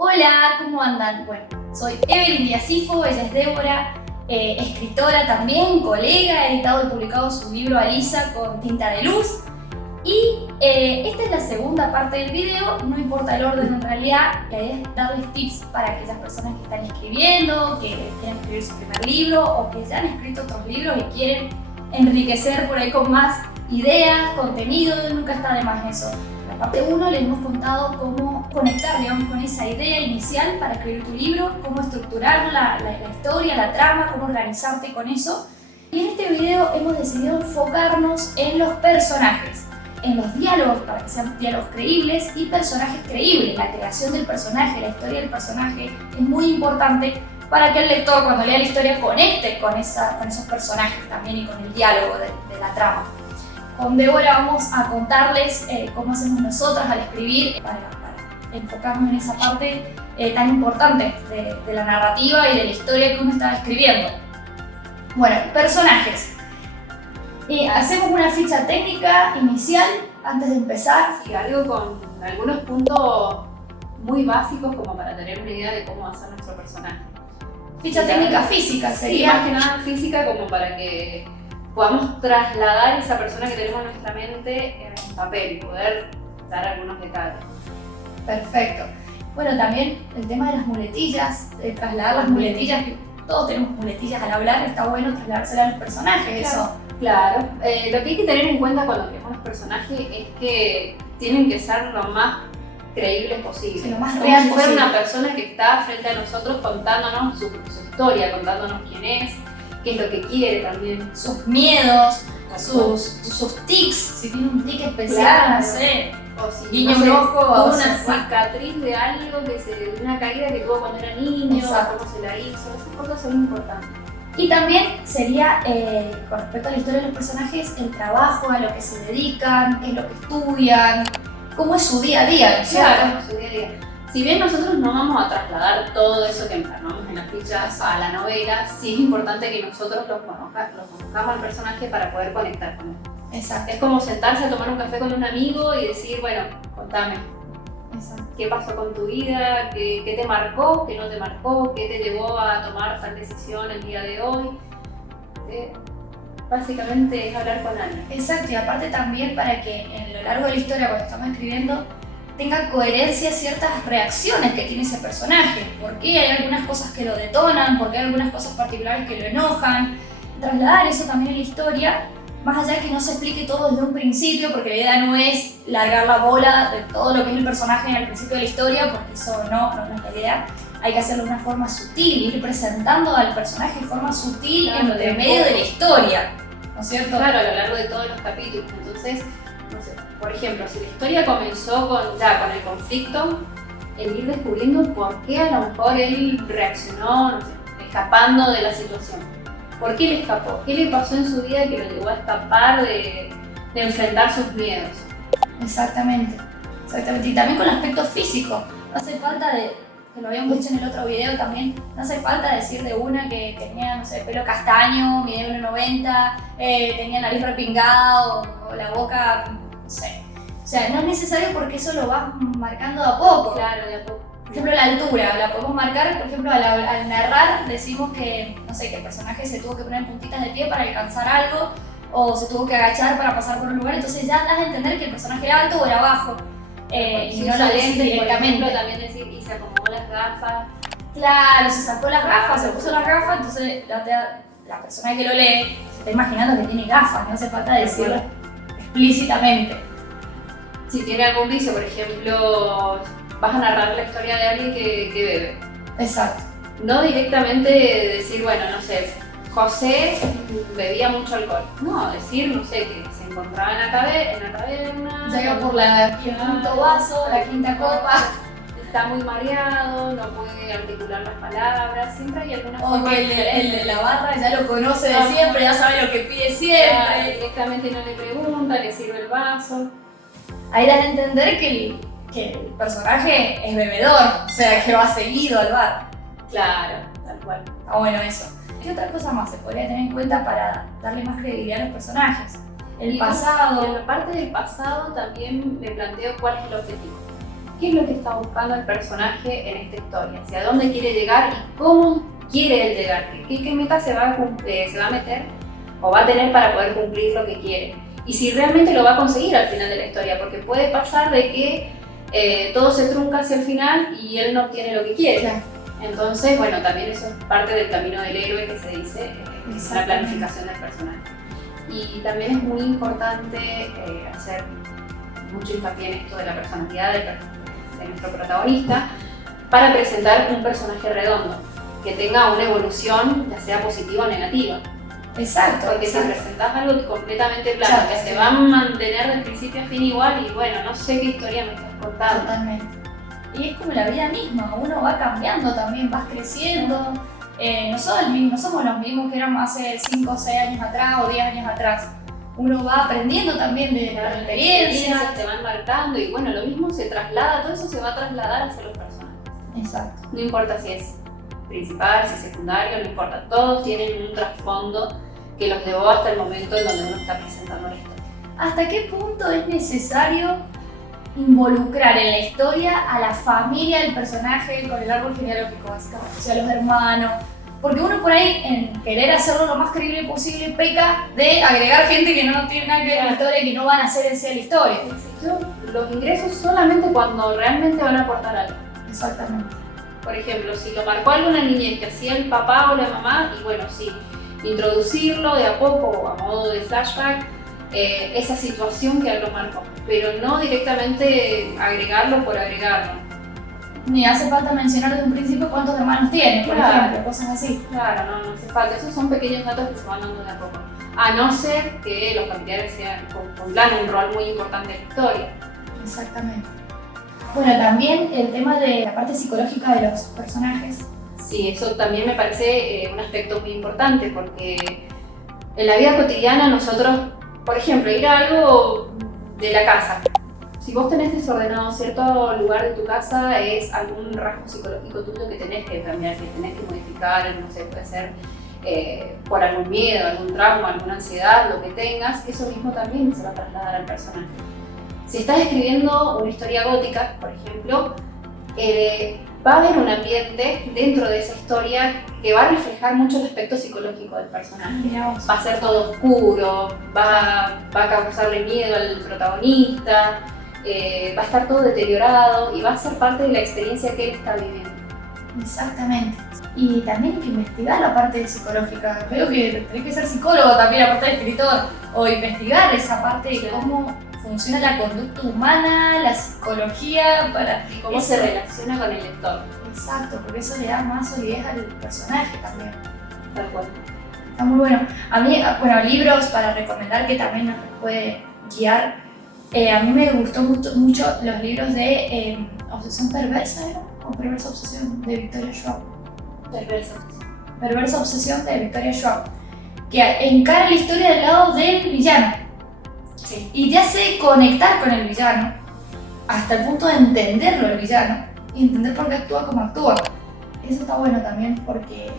Hola, ¿cómo andan? Bueno, soy Evelyn Diasifo, ella es Débora, escritora también, colega, ha editado y publicado su libro Alisa con tinta de luz. Y esta es la segunda parte del video, no importa el orden en realidad, la idea es darles tips para aquellas personas que están escribiendo, que quieren escribir su primer libro o que ya han escrito otros libros y quieren enriquecer por ahí con más ideas, contenido, nunca está de más eso. En la parte 1 les hemos contado cómo conectar, digamos, con esa idea inicial para escribir tu libro, cómo estructurar la historia, la trama, cómo organizarte con eso. Y en este video hemos decidido enfocarnos en los personajes, en los diálogos para que sean diálogos creíbles y personajes creíbles. La creación del personaje, la historia del personaje es muy importante para que el lector cuando lea la historia conecte con esos personajes también y con el diálogo de la trama. Con Débora vamos a contarles cómo hacemos nosotras al escribir para enfocarnos en esa parte tan importante de la narrativa y de la historia que uno está escribiendo. Bueno, personajes. Hacemos una ficha técnica inicial antes de empezar. Sí, algo con algunos puntos muy básicos como para tener una idea de cómo va a ser nuestro personaje. Ficha técnica física sería. Sí, más que nada física, como para que podamos trasladar esa persona que tenemos en nuestra mente en papel y poder dar algunos detalles. Perfecto. Bueno, también el tema de las muletillas, de trasladar las muletillas, que todos tenemos muletillas al hablar, está bueno trasladárselas a los personajes, Claro. eso. Claro, lo que hay que tener en cuenta cuando creamos los personajes es que tienen que ser lo más creíbles posible. Sí, lo más como real si fuera posible. una persona que está frente a nosotros contándonos su historia, contándonos quién es, qué es lo que quiere también. Sus miedos, sus tics, si tiene un tic especial, Claro. no sé. O si Guiño no sé, un ojo, tuvo o una sea, cicatriz de algo, de una caída que tuvo cuando era niño, Exacto. cómo se la hizo, esas cosas son importantes. Y también sería, con respecto a la historia de los personajes, el trabajo, a lo que se dedican, qué es lo que estudian, cómo es su día a día, ¿cierto? Claro, su día a día. Si bien nosotros no vamos a trasladar todo eso que encarnamos en las fichas a la novela, sí es importante que nosotros los conozcamos al personaje para poder conectar con él. Exacto. Es como sentarse a tomar un café con un amigo y decir, bueno, contame, Exacto. ¿qué pasó con tu vida? ¿Qué te marcó? ¿Qué no te marcó? ¿Qué te llevó a tomar tal decisión el día de hoy? Básicamente es hablar con alguien. Exacto, y aparte también para que en lo largo de la historia, cuando estamos escribiendo, tenga coherencia ciertas reacciones que tiene ese personaje. ¿Por qué hay algunas cosas que lo detonan? ¿Por qué hay algunas cosas particulares que lo enojan? Trasladar eso también en la historia, más allá de que no se explique todo desde un principio, porque la idea no es largar la bola de todo lo que es el personaje al principio de la historia, porque eso no es la idea. Hay que hacerlo de una forma sutil, ir presentando al personaje de forma sutil Claro, entre de medio de poco. la historia, ¿no es cierto? Claro, a lo largo de todos los capítulos. Entonces, no sé, por ejemplo, si la historia comenzó con el conflicto, el ir descubriendo por qué a lo mejor él reaccionó, no sé, escapando de la situación. ¿Por qué le escapó? ¿Qué le pasó en su vida que lo llevó a escapar de enfrentar sus miedos? Exactamente. Y también con el aspecto físico. No hace falta que lo habíamos dicho en el otro video también, no hace falta decir de una que tenía, no sé, pelo castaño, mide 1,90, tenía nariz repingada o la boca, no sé. O sea, no es necesario porque eso lo vas marcando de a poco. Claro, de a poco. Por ejemplo, la altura, la podemos marcar, por ejemplo, al narrar decimos que, no sé, que el personaje se tuvo que poner puntitas de pie para alcanzar algo o se tuvo que agachar para pasar por un lugar, entonces ya das a entender que el personaje era alto o era bajo. Y no lo decís directamente. Por ejemplo, también decir, y se acomodó las gafas. Claro, se sacó las gafas, se puso las gafas, entonces la persona que lo lee se está imaginando que tiene gafas, no hace falta decirlo explícitamente. Si tiene algún vicio, por ejemplo, vas a narrar la historia de alguien que bebe. Exacto. No directamente decir, bueno, no sé, José bebía mucho alcohol. No, decir, no sé, que se encontraba en la taberna. Llega por el quinto vaso, la quinta copa. Está muy mareado, no puede articular las palabras, siempre hay alguna O forma. que el de la barra ya lo conoce de siempre, ya sabe lo que pide siempre. Directamente no le pregunta, le sirve el vaso. Ahí das a entender que el personaje es bebedor, o sea, que va seguido al bar. Claro, tal cual. Está bueno eso. ¿Qué otra cosa más se podría tener en cuenta para darle más credibilidad a los personajes? El Y pasado. en la parte del pasado también me planteo cuál es el objetivo. qué es lo que está buscando el personaje en esta historia, hacia dónde quiere llegar y cómo quiere él llegar, qué meta se va a meter o va a tener para poder cumplir lo que quiere. Y si realmente lo va a conseguir al final de la historia, porque puede pasar de que todo se trunca hacia el final y él no obtiene lo que quiere. Claro. Entonces, bueno, también eso es parte del camino del héroe que se dice, es la planificación del personaje. Y también es muy importante hacer mucho hincapié en esto de la personalidad de nuestro protagonista para presentar un personaje redondo, que tenga una evolución, ya sea positiva o negativa. Exacto. Porque si presentas algo completamente plano, Claro, que sí. se va a mantener de principio a fin igual, y bueno, no sé qué historia me estás contando. Totalmente. Y es como la vida misma, uno va cambiando también, vas creciendo. No somos los mismos que éramos hace 5 o 6 años atrás o 10 años atrás. Uno va aprendiendo también de las experiencias. Te van marcando y bueno, lo mismo se traslada, todo eso se va a trasladar hacia los personajes. Exacto. No importa si es principal, si es secundario, no importa, todos tienen un trasfondo que los llevó hasta el momento en donde uno está presentando la historia. ¿Hasta qué punto es necesario involucrar en la historia a la familia del personaje con el árbol genealógico, básicamente? O sea, los hermanos. Porque uno por ahí, en querer hacerlo lo más creíble posible, peca de agregar gente que no tiene nada que ver con la historia, que no van a hacer en sí la historia. Los ingresos solamente cuando realmente van a aportar algo. Exactamente. Por ejemplo, si lo marcó alguna niñez que hacía el papá o la mamá, y bueno, sí, introducirlo de a poco a modo de flashback, esa situación que lo marcó, pero no directamente agregarlo por agregarlo. Ni hace falta mencionar desde un principio cuántos hermanos tiene, por ejemplo, cosas así. Claro, no hace falta. Esos son pequeños datos que se van dando de a poco. A no ser que los familiares cumplan un rol muy importante en la historia. Exactamente. Bueno, también el tema de la parte psicológica de los personajes. Sí, eso también me parece un aspecto muy importante porque en la vida cotidiana nosotros, por ejemplo, ir a algo de la casa. Si vos tenés desordenado cierto lugar de tu casa, es algún rasgo psicológico tuyo que tenés que cambiar, que tenés que modificar, no sé, puede ser por algún miedo, algún trauma, alguna ansiedad, lo que tengas, eso mismo también se va a trasladar al personaje. Si estás escribiendo una historia gótica, por ejemplo, va a haber un ambiente dentro de esa historia que va a reflejar mucho el aspecto psicológico del personaje. Va a ser todo oscuro, va a causarle miedo al protagonista, va a estar todo deteriorado y va a ser parte de la experiencia que él está viviendo. Exactamente. Y también hay que investigar la parte psicológica. Creo que tenés que ser psicólogo también, aparte de escritor, o investigar esa parte de cómo funciona la conducta humana, la psicología, y cómo se relaciona con el lector. Exacto, porque eso le da más solidez al personaje también. Tal cual. Está muy bueno. A mí, bueno, libros para recomendar que también nos puede guiar. A mí me gustó mucho los libros de Obsesión Perversa, ¿era? O Perversa Obsesión, de Victoria Schwab. Perversa Obsesión de Victoria Schwab, que encara la historia del lado del villano. Sí. Y te hace conectar con el villano hasta el punto de entenderlo el villano y entender por qué actúa como actúa. Eso está bueno también porque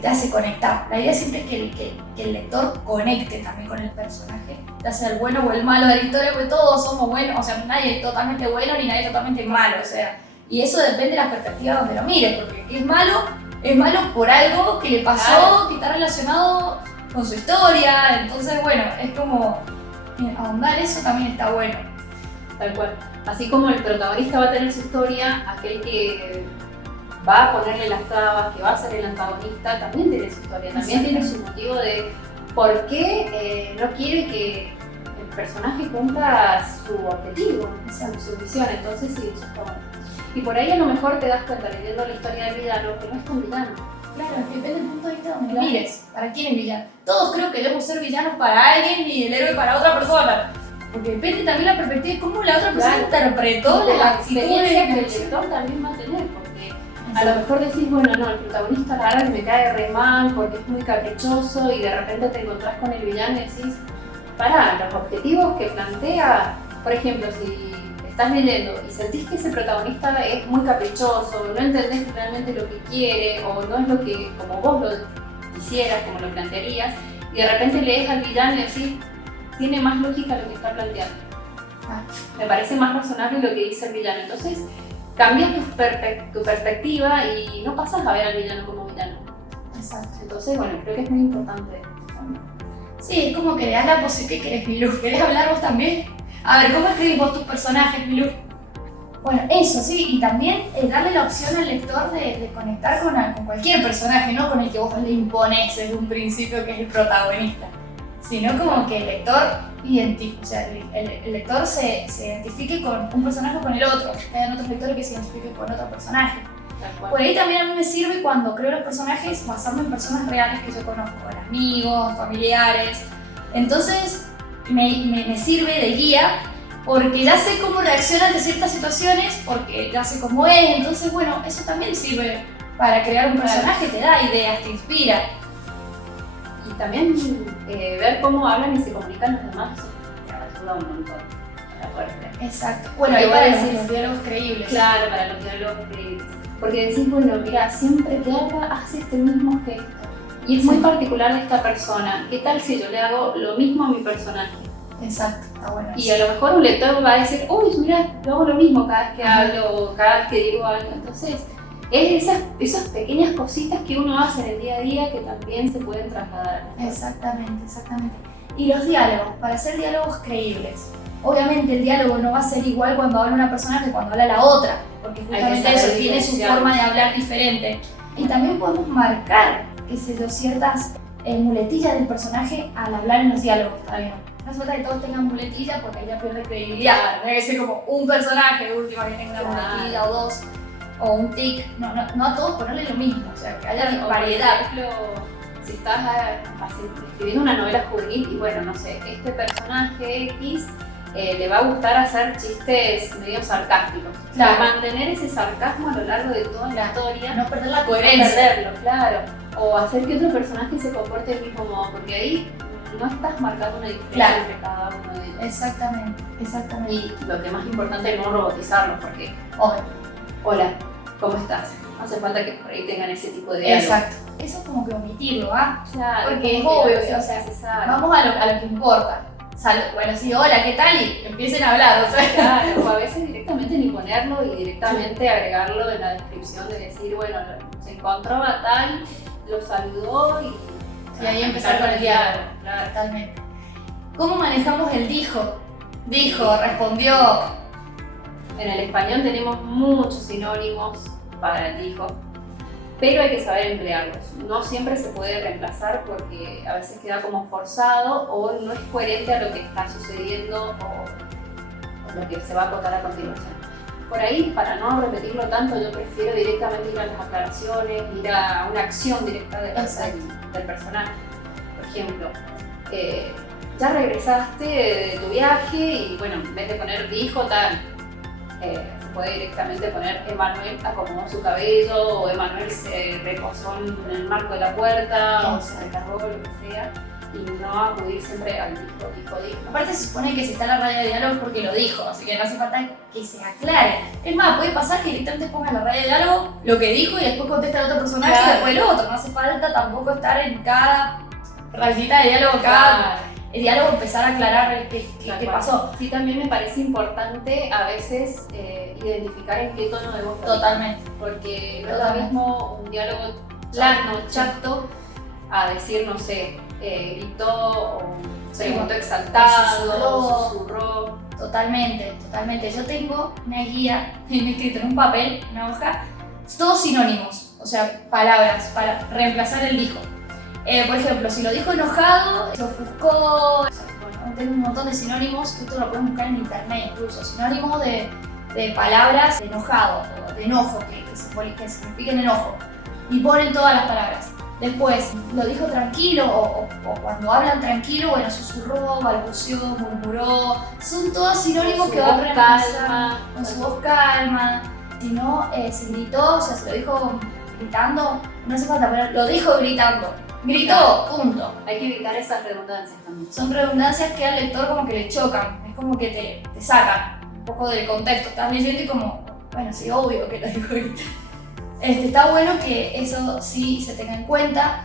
te hace conectar. La idea siempre es que el lector conecte también con el personaje, ya sea el bueno o el malo de la historia, porque todos somos buenos, o sea, nadie es totalmente bueno ni nadie es totalmente malo, o sea, y eso depende de la perspectiva donde lo mires, porque el que es malo por algo que le pasó, claro, que está relacionado con su historia, entonces bueno, es como ahondar eso también está bueno. Tal cual. Así como el protagonista va a tener su historia, aquel que va a ponerle las trabas, que va a ser el antagonista, también tiene su historia, también tiene su motivo de por qué no quiere que el personaje cumpla su objetivo, su misión, entonces sí, eso está bueno. Y por ahí a lo mejor te das cuenta leyendo la historia del villano que no es tan villano. Claro, es que depende del punto de vista donde lo mires. ¿Para quién es villano? Todos creo que debemos ser villanos para alguien y el héroe para otra persona. Porque depende también la perspectiva de cómo la otra persona interpretó las actitudes que el lector también va a tener. Porque a lo mejor decís, bueno, no, el protagonista la verdad que me cae re mal porque es muy caprichoso y de repente te encontrás con el villano y decís, pará, los objetivos que plantea, por ejemplo, si estás leyendo y sentís que ese protagonista es muy caprichoso, no entendés realmente lo que quiere o no es lo que como vos lo quisieras, como lo plantearías, y de repente lees al villano y decís, tiene más lógica lo que está planteando. Me parece más razonable lo que dice el villano. Entonces, cambias tu perspectiva y no pasas a ver al villano como villano. Exacto. Entonces, bueno, creo que es muy importante. Sí, es como que le das la posibilidad. ¿Qué querés, Milú? ¿Querés hablar vos también? A ver, ¿cómo escribís vos tus personajes, Milú? Bueno, eso sí, y también darle la opción al lector de conectar con cualquier personaje, no con el que vos le impones desde un principio que es el protagonista, sino como que el lector el lector se identifique con un personaje o con el otro, que hayan otros lectores que se identifiquen con otro personaje. Por ahí también a mí me sirve cuando creo los personajes basarme en personas reales que yo conozco, en amigos, familiares. Entonces me sirve de guía porque ya sé cómo reacciona ante ciertas situaciones, porque ya sé cómo es. Entonces, bueno, eso también sirve para crear un personaje, te da ideas, te inspira. Y también ver cómo hablan y se comunican los demás, eso te ayuda un montón para poder creer. Exacto. Bueno, ahí para los diálogos creíbles. Claro, para los diálogos creíbles. Porque decís, bueno, mira, siempre que habla hace este mismo gesto. Y es muy particular de esta persona. ¿Qué tal si yo le hago lo mismo a mi personaje? Exacto, está bueno. Y a lo mejor un lector va a decir, uy, mira, yo hago lo mismo cada vez que hablo o cada vez que digo algo. Entonces, es esas pequeñas cositas que uno hace en el día a día que también se pueden trasladar. Exactamente. Y los diálogos, para hacer diálogos creíbles. Obviamente el diálogo no va a ser igual cuando habla una persona que cuando habla la otra, porque justamente eso tiene su forma de hablar diferente. Y también podemos marcar, qué sé yo, ciertas muletillas del personaje al hablar en los diálogos también. No hace falta que todos tengan muletillas porque ahí ya pierde credibilidad. Tiene que ser como un personaje de última que tenga una muletilla o dos, o un tic. No a todos ponerle lo mismo, o sea, que haya variedad. Por ejemplo, si estás escribiendo una novela juvenil y bueno, no sé, este personaje X le va a gustar hacer chistes medio sarcásticos. Claro. Mantener ese sarcasmo a lo largo de toda la historia. No perder la coherencia. No perderlo, claro. O hacer que otro personaje se comporte del mismo modo, porque ahí no estás marcando una diferencia entre cada uno de ellos. Exactamente. Y lo que más importante es no robotizarlo, porque, hola, ¿cómo estás? No hace falta que por ahí tengan ese tipo de diálogo. Exacto. Eso es como que omitirlo, Claro. Porque es obvio, o sea, vamos a lo que importa. Bueno, sí, hola, ¿qué tal? Y empiecen a hablar, o sea. Claro, o a veces directamente ni ponerlo y directamente agregarlo en la descripción de decir, bueno, se encontró a tal, lo saludó y ahí empezar con el diálogo. Claro. Totalmente. ¿Cómo manejamos el dijo? Dijo, respondió. En el español tenemos muchos sinónimos para el dijo, pero hay que saber emplearlos. No siempre se puede reemplazar porque a veces queda como forzado o no es coherente a lo que está sucediendo o lo que se va a contar a continuación. Por ahí, para no repetirlo tanto, yo prefiero directamente ir a las aclaraciones, ir a una acción directa del personaje. Por ejemplo, ya regresaste de tu viaje y bueno, en vez de poner dijo tal, se puede directamente poner Emanuel acomodó su cabello o Emanuel se reposó en el marco de la puerta o se recargó, lo que sea, y no acudir siempre al dijo. Aparte se supone que si está en la radio de diálogo es porque lo dijo, así que no hace falta que se aclare. Es más, puede pasar que directamente ponga en la radio de diálogo lo que dijo y después contesta el otro personaje y después el otro. No hace falta tampoco estar en cada rayita de diálogo, cada el diálogo empezar a aclarar qué pasó. Sí, también me parece importante a veces identificar en qué tono de voz. Totalmente. Porque no es lo mismo un diálogo plano, chato, a decir, no sé, gritó o se notó exaltado, susurró. Totalmente. Yo tengo una guía, me he escrito en un papel, una hoja, todos sinónimos, o sea, palabras para reemplazar el dijo. Por ejemplo, si lo dijo enojado, se ofuscó. Tengo un montón de sinónimos, esto lo pueden buscar en internet incluso, sinónimos de palabras de enojado o de enojo, que signifiquen enojo, y ponen todas las palabras. Después, lo dijo tranquilo o cuando hablan tranquilo, bueno, susurró, balbuceó, murmuró, son todos sinónimos que van a reemplazar con su voz calma. Si no, si gritó, o sea, si lo dijo gritando, no hace falta poner, lo dijo gritando. Gritó, punto. Hay que evitar esas redundancias también. Son redundancias que al lector como que le chocan, es como que te sacan un poco del contexto. Estás leyendo y como, bueno, sí, obvio que lo dijo ahorita. Está bueno que eso sí se tenga en cuenta.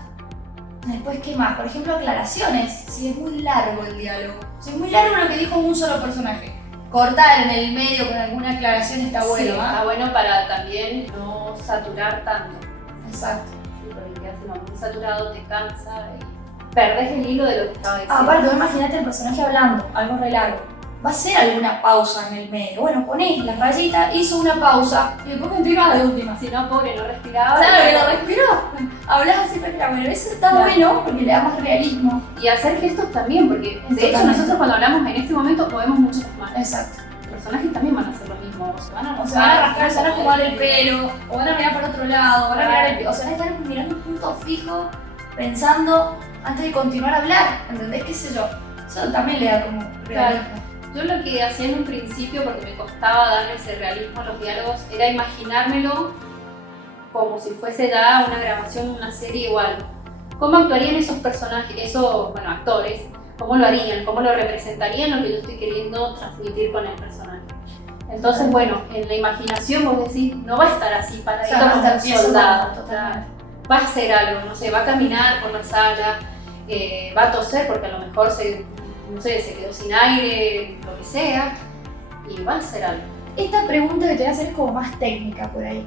Después, ¿qué más? Por ejemplo, aclaraciones. Si es muy largo el diálogo. Si es muy largo lo que dijo un solo personaje. cortar en el medio con alguna aclaración está bueno, Sí, está bueno para también no saturar tanto. Exacto. Sí, porque quedas muy saturado, te cansa y perdés el hilo de lo que estaba diciendo. Aparte, imagínate el personaje hablando, algo re largo. Va a ser alguna pausa en el medio. Bueno, ponés las rayitas, hizo una pausa y después continúa de última. Si no, pobre, no respiraba. Claro, que lo respiró. Hablas así, pero bueno, eso está bueno porque le da más realismo. Y hacer gestos también, porque de hecho Totalmente. nosotros cuando hablamos en este momento movemos mucho las manos. Exacto. Los personajes también van a hacer lo mismo, se van a O se van a rozar, arrastrar, se van a acomodar el pelo, o van a mirar para otro lado, van a mirar el pelo. O sea, van a estar mirando un punto fijo, pensando antes de continuar a hablar. ¿Entendés? ¿Qué sé yo? Eso también le da como realismo. Yo lo que hacía en un principio, porque me costaba darle ese realismo a los diálogos, era imaginármelo como si fuese ya una grabación de una serie o algo. ¿Cómo actuarían esos personajes, esos actores? ¿Cómo lo harían? ¿Cómo lo representarían lo que yo estoy queriendo transmitir con el personaje? Entonces, bueno, en la imaginación vos decís, no va a estar así paradito como un soldado. Va a hacer algo, no sé, va a caminar por la sala, va a toser porque a lo mejor se quedó sin aire, lo que sea, y va a hacer algo. Esta pregunta que te voy a hacer es como más técnica por ahí.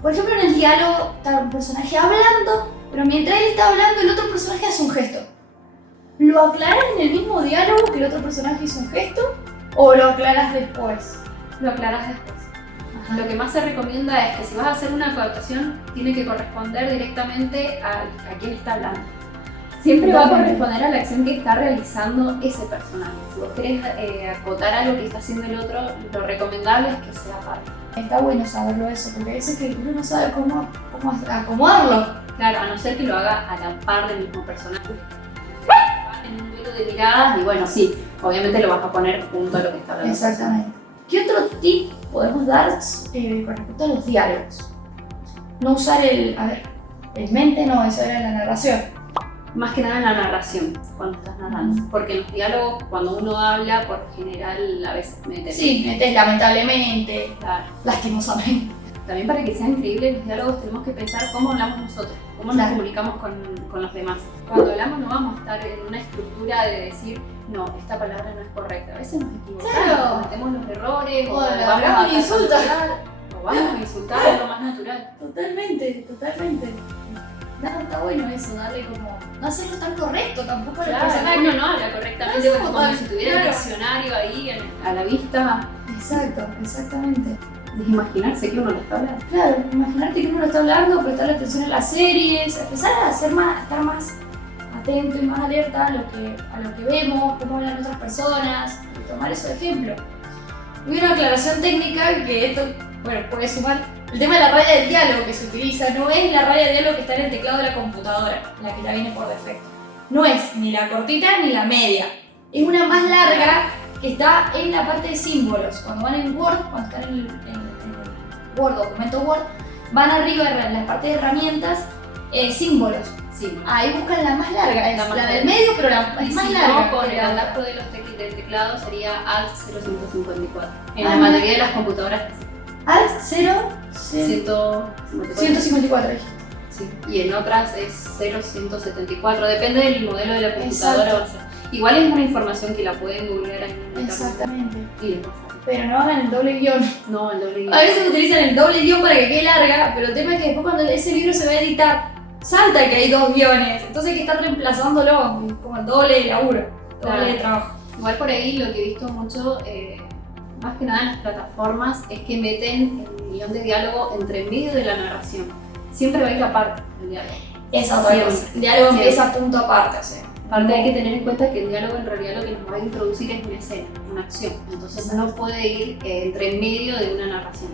Por ejemplo, en el diálogo está un personaje hablando, pero mientras él está hablando, el otro personaje hace un gesto. ¿Lo aclaras en el mismo diálogo que el otro personaje hizo un gesto? ¿O lo aclaras después? Lo aclaras después. Lo que más se recomienda es que si vas a hacer una actuación, tiene que corresponder directamente a quién está hablando. Siempre va a corresponder a la acción que está realizando ese personaje. Si vos querés acotar algo que está haciendo el otro, lo recomendable es que sea aparte. Está bueno saberlo eso, porque a veces que uno no sabe cómo acomodarlo. Claro, a no ser que lo haga a la par del mismo personaje. En un duelo de miradas y bueno, sí, obviamente lo vas a poner junto a lo que está hablando. Exactamente. ¿Qué otro tip podemos dar con respecto a los diálogos? No usar el mente, no, eso era la narración. Más que nada en la narración, cuando estás narrando. Porque en los diálogos, cuando uno habla, por general a veces metes. Sí, metes lamentablemente, Claro. lastimosamente. También para que sean increíbles los diálogos tenemos que pensar cómo hablamos nosotros, cómo nos comunicamos con los demás. Cuando hablamos no vamos a estar en una estructura de decir, no, esta palabra no es correcta. A veces nos equivocamos, Claro. cometemos los errores, O vamos hablamos a y insulta. o vamos a insultar, es lo más natural. Totalmente. Nada, está bueno eso, darle como. No hacerlo tan correcto tampoco a los Claro, personajes. uno no habla correctamente No, como total, si tuviera el claro. diccionario ahí a la vista. Exacto, exactamente. De imaginarse que uno lo está hablando. Claro, imaginarte que uno lo está hablando, prestarle atención a las series, empezar a estar más atento y más alerta a lo que vemos, cómo hablan otras personas, y tomar eso de ejemplo. Y una aclaración técnica que esto, puede sumar, el tema de la raya de diálogo que se utiliza no es la raya de diálogo que está en el teclado de la computadora, la que ya viene por defecto. No es ni la cortita ni la media, es una más larga que está en la parte de símbolos. Cuando van en Word, cuando están en el Word, documento Word, van arriba en la parte de herramientas, símbolos. Sí. Ahí buscan la más larga, es La la, más del medio, pero la Y más si larga. no, con que el la otra. atajo de del teclado sería Alt 0154. En Ah, la mayoría de las computadoras Alt 0, 154. 154. Sí. Y en otras es 0174. Depende del modelo de la computadora. Exacto. Va a ser. Igual es una información que la pueden googlear ahí en internet. Exactamente. Y les va a salir. Pero no hagan el doble guión. No, el doble guión. A veces utilizan el doble guión para que quede larga, pero el tema es que después cuando ese libro se va a editar, salta que hay dos guiones. Entonces hay que estar reemplazándolo, como el doble de laburo, doble de trabajo. Igual por ahí lo que he visto mucho, más que nada en las plataformas, es que meten el guión de diálogo entre medio de la narración. Siempre va a ir aparte el diálogo. Esa otra cosa. El diálogo Sí. empieza punto aparte, o sea. Aparte hay que tener en cuenta que el diálogo en realidad lo que nos va a introducir es una escena, una acción. Entonces no puede ir entre medio de una narración.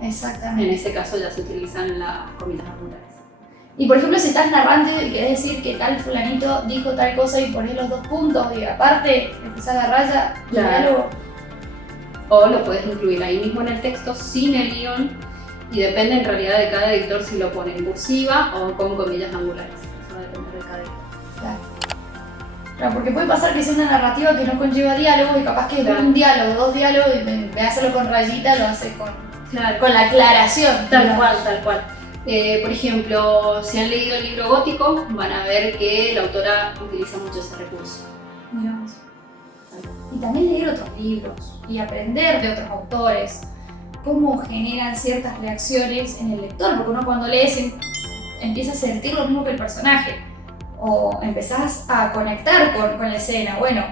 En Exactamente. ese caso ya se utilizan las comitas angulares. Y por ejemplo, si estás narrando y querés decir que tal fulanito dijo tal cosa y ponés los dos puntos y aparte empezás la raya, el Claro. diálogo. O lo puedes incluir ahí mismo en el texto sin el guión y depende en realidad de cada editor si lo pone en cursiva o con comillas angulares. Eso va a depender de cada editor. Claro, porque puede pasar que sea una narrativa que no conlleva diálogo y capaz que Claro. un diálogo, dos diálogos, y en vez de hacerlo con rayita, lo hace con Claro. la aclaración. Tal cual, tal cual. Por ejemplo, si han leído el libro gótico, van a ver que la autora utiliza mucho ese recurso. Miramos. Y también leer otros libros. y aprender de otros autores, cómo generan ciertas reacciones en el lector, porque uno cuando lees empieza a sentir lo mismo que el personaje, o empezás a conectar con la escena. Bueno,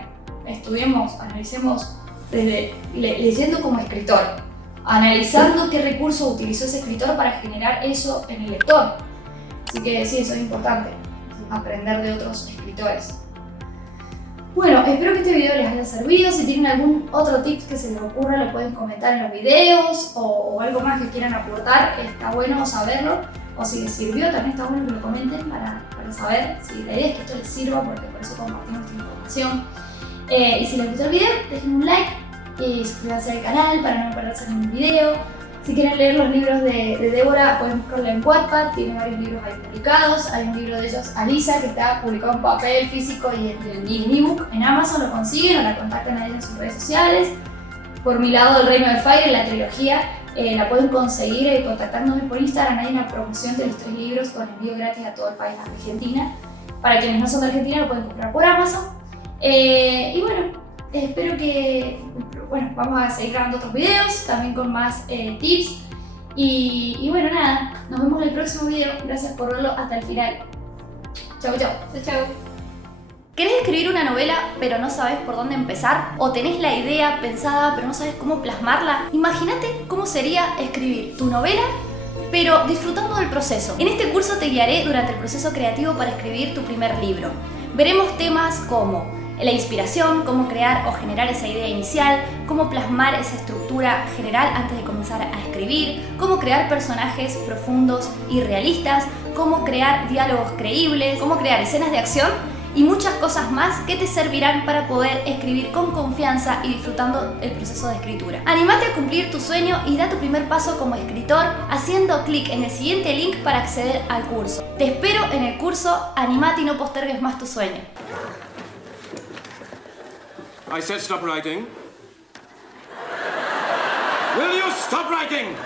estudiemos, analicemos desde leyendo como escritor, analizando qué recursos utilizó ese escritor para generar eso en el lector. Así que sí, eso es importante, aprender de otros escritores. Bueno, espero que este video les haya servido. Si tienen algún otro tip que se les ocurra, lo pueden comentar en los videos, o algo más que quieran aportar, está bueno saberlo. O si les sirvió, también está bueno que lo comenten para saber. Si la idea es que esto les sirva, porque por eso compartimos esta información. Y si les gustó el video, dejen un like y suscríbanse al canal para no perderse ningún video. Si quieren leer los libros de Débora, pueden buscarla en Wattpad, tiene varios libros ahí publicados. Hay un libro de ellos, Alisa, que está publicado en papel físico y en ebook. En Amazon lo consiguen o la contactan a ella en sus redes sociales. Por mi lado, El Reino de Fire, la trilogía, la pueden conseguir contactándome por Instagram. Hay una promoción de los 3 libros con envío gratis a todo el país de Argentina. Para quienes no son de Argentina, lo pueden comprar por Amazon. Y bueno, espero que, vamos a seguir grabando otros videos, también con más tips. Y bueno, nada, nos vemos en el próximo video. Gracias por verlo hasta el final. Chau, chau. Chau. ¿Querés escribir una novela pero no sabes por dónde empezar? ¿O tenés la idea pensada pero no sabes cómo plasmarla? Imagínate cómo sería escribir tu novela pero disfrutando del proceso. En este curso te guiaré durante el proceso creativo para escribir tu primer libro. Veremos temas como la inspiración, cómo crear o generar esa idea inicial, cómo plasmar esa estructura general antes de comenzar a escribir, cómo crear personajes profundos y realistas, cómo crear diálogos creíbles, cómo crear escenas de acción y muchas cosas más que te servirán para poder escribir con confianza y disfrutando el proceso de escritura. Anímate a cumplir tu sueño y da tu primer paso como escritor haciendo clic en el siguiente link para acceder al curso. Te espero en el curso. Anímate y no postergues más tu sueño. I said stop writing. Will you stop writing?